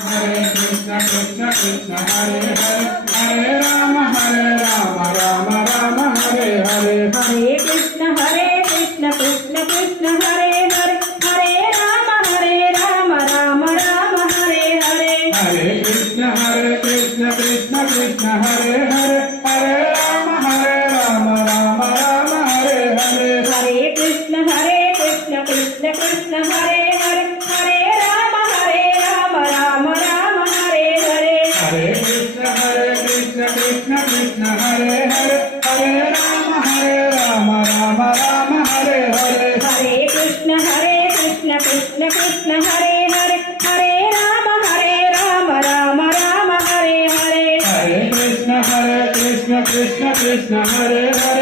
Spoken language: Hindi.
हरे कृष्ण कृष्ण कृष्ण हरे हरे हरे राम राम राम हरे हरे हरे कृष्ण कृष्ण कृष्ण हरे हरे हरे राम राम हरे हरे हरे कृष्ण कृष्ण कृष्ण हरे हरे हरे राम राम हरे हरे हरे कृष्ण कृष्ण कृष्ण हरे हरे हरे राम राम हरे हरे हरे कृष्ण कृष्ण कृष्ण हरे हरे हरे राम राम हरे हरे हरे कृष्ण कृष्ण कृष्ण हरे हरे हरे राम राम हरे हरे हरे कृष्ण कृष्ण कृष्ण हरे हरे